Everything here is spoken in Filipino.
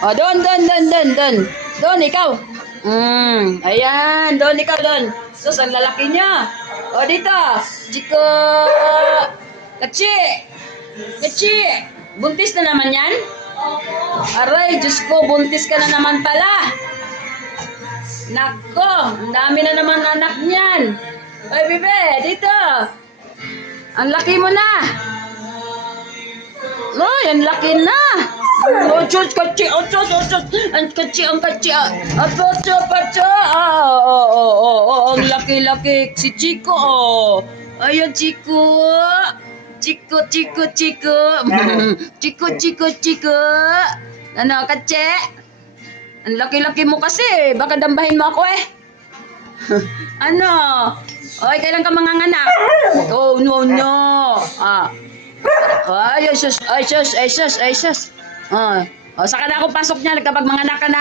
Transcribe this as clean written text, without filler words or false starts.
O, doon. Doon, ikaw. Ayan, doon, ikaw, doon. Sus, ang lalaki niya. O, dito. Chiko. Kachi. Kachi. Buntis na naman yan? Aray, Diyos ko, buntis ka na naman pala. Nako, ang dami na naman anak niyan. Oy, bebe, dito. Ang laki mo na. Ay, ang laki na. Oh, chus, kachi, oh, chus, ang kachi. Pacho. Ang laki-laki. Si Chico, oh. Ayun, Chico. Chico. Chico. Ano, kachi? Ang laki-laki mo kasi. Baka dambahin mo ako eh. Ano? Oy, kailan ka manganganak? Oh, no. Ay, sus. Saka na ako pasok niya kapag manganak ka na.